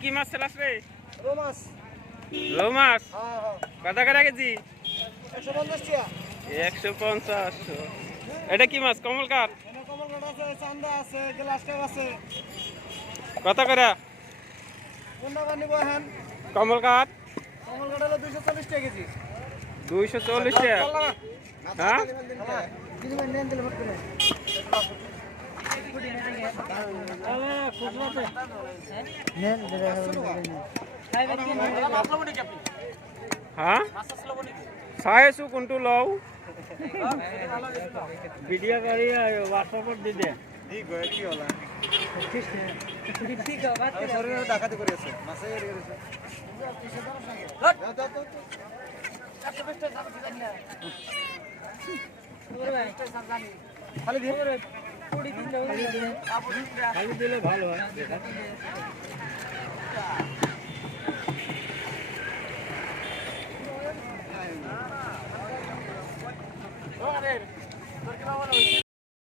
কি মাছ চালাস রে? রৌ মাছ। রৌ মাছ হ্যাঁ হ্যাঁ কত করে কেজি? 150 টাকা। 150। এটা কি মাছ? কমলকাট? এখানে কমলকাট আছে, চান্দা আছে, গ্লাস কাপ আছে। কত করে কোনটা নিব এখন? কমলকাট? কমলকাট হলো 240 টাকা কেজি। 240 টাকা? হ্যাঁ দিদিভাই নেন দিলে ভর্তি নেই। হ্যাঁ চাইছো কোনটো লও ভিডিও কৰি হোৱাটছএপত দি দে। কি হলা? শরীরে ডাকাতি করে আছে। মাছে এর গেছে। খালি দিয়ে খালি দিলে ভালো হয়। তোর কি বাবা হইছে?